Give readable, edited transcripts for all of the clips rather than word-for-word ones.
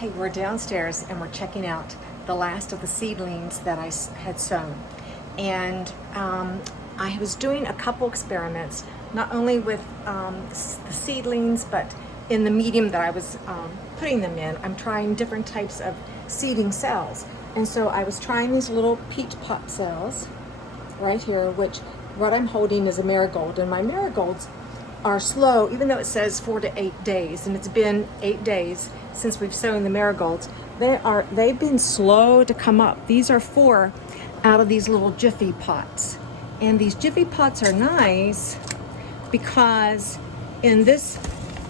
Hey, we're downstairs and we're checking out the last of the seedlings that I had sown. And I was doing a couple experiments, not only with the seedlings, but in the medium that I was putting them in. I'm trying different types of seeding cells. And so I was trying these little peach pot cells right here, which what I'm holding is a marigold. And my marigolds are slow, even though it says 4 to 8 days, and it's been 8 days since we've sown the marigolds. They've been slow to come up. These are 4 out of these little Jiffy Pots. And these Jiffy Pots are nice because in this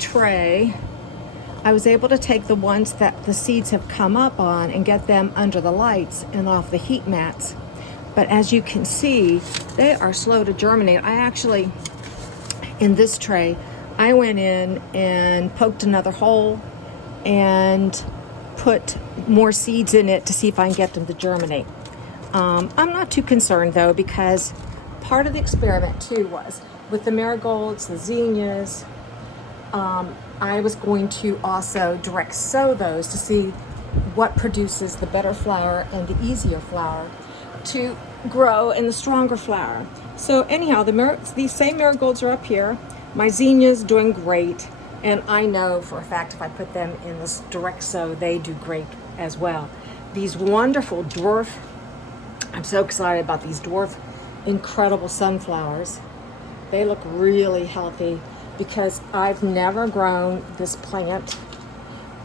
tray, I was able to take the ones that the seeds have come up on and get them under the lights and off the heat mats. But as you can see, they are slow to germinate. I actually, in this tray, I went in and poked another hole and put more seeds in it to see if I can get them to germinate. I'm not too concerned though, because part of the experiment too was with the marigolds, the zinnias, I was going to also direct sow those to see what produces the better flower and the easier flower to grow and the stronger flower. So anyhow, these same marigolds are up here. My zinnias doing great, and I know for a fact if I put them in this direct sow, they do great as well. These wonderful dwarf, I'm so excited about these dwarf incredible sunflowers. They look really healthy because I've never grown this plant,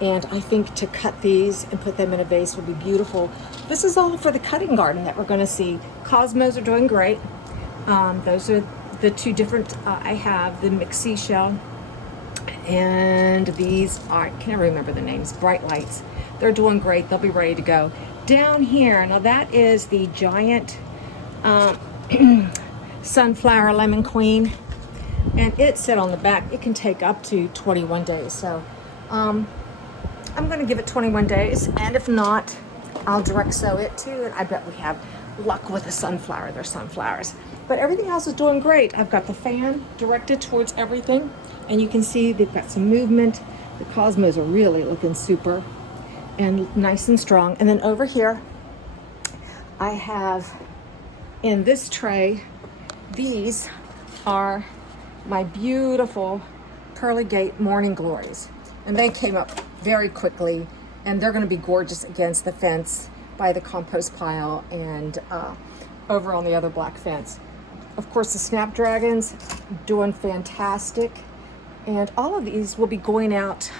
and I think to cut these and put them in a vase would be beautiful. This is all for the cutting garden that we're going to see. Cosmos are doing great. Those are the 2 different I have, the mixed seashell, and these are, I can't remember the names, bright lights. They're doing great. They'll be ready to go. Down here, now that is the giant sunflower lemon queen, and it sit on the back. It can take up to 21 days. So I'm going to give it 21 days, and if not, I'll direct sow it too, and I bet we have luck with the sunflower. They're sunflowers. But everything else is doing great. I've got the fan directed towards everything, and you can see they've got some movement. The cosmos are really looking super and nice and strong. And then over here, I have in this tray, these are my beautiful Pearly Gate Morning Glories. And they came up very quickly, and they're gonna be gorgeous against the fence by the compost pile and over on the other black fence. Of course, the snapdragons doing fantastic, and all of these will be going out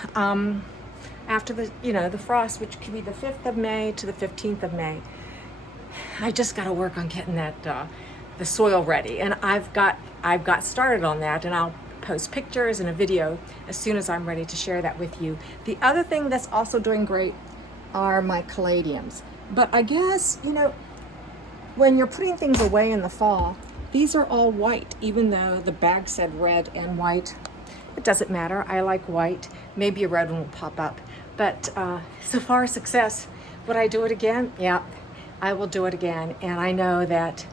after the frost, which could be the 5th of May to the 15th of May. I just got to work on getting that the soil ready, and I've got started on that, and I'll post pictures and a video as soon as I'm ready to share that with you. The other thing that's also doing great are my caladiums. But I guess, when you're putting things away in the fall, these are all white, even though the bag said red and white. It doesn't matter. I like white. Maybe a red one will pop up. But so far, success. Would I do it again? Yeah, I will do it again. And I know that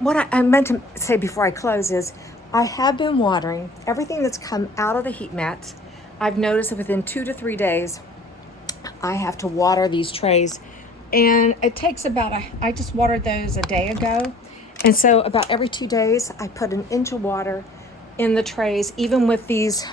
what I meant to say before I close is I have been watering everything that's come out of the heat mats. I've noticed that within 2 to 3 days, I have to water these trays. And it takes I just watered those a day ago. And so about every 2 days, I put an inch of water in the trays, even with these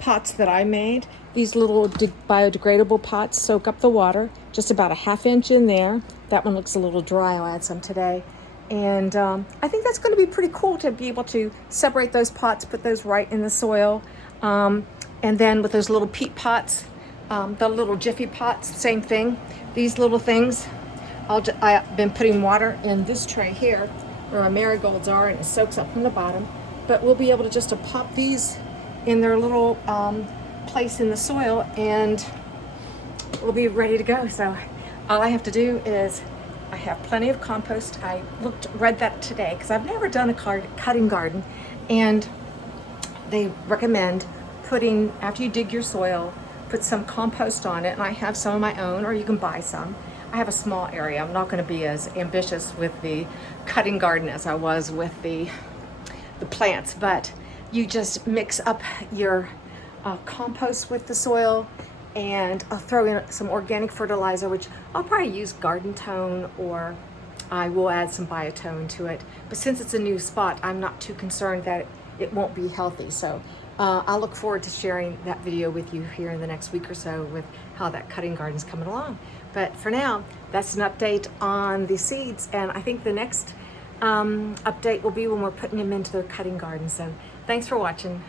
pots that I made. These little biodegradable pots soak up the water, just about a ½ inch in there. That one looks a little dry. I'll add some today. And I think that's going to be pretty cool to be able to separate those pots, put those right in the soil. And then with those little peat pots, the little Jiffy Pots, same thing. These little things, I've been putting water in this tray here where our marigolds are, and it soaks up from the bottom. But we'll be able to just pop these in their little place in the soil, and we'll be ready to go. So all I have to do is, I have plenty of compost. I read that today because I've never done a cutting garden, and they recommend putting, after you dig your soil, put some compost on it, and I have some of my own, or you can buy some. I have a small area. I'm not going to be as ambitious with the cutting garden as I was with the plants, but you just mix up your compost with the soil and I'll throw in some organic fertilizer, which I'll probably use Garden Tone, or I will add some Biotone to it. But since it's a new spot, I'm not too concerned that it won't be healthy. So I'll look forward to sharing that video with you here in the next week or so with how that cutting garden's coming along. But for now, that's an update on the seeds, and I think the next update will be when we're putting them into the cutting garden. So thanks for watching.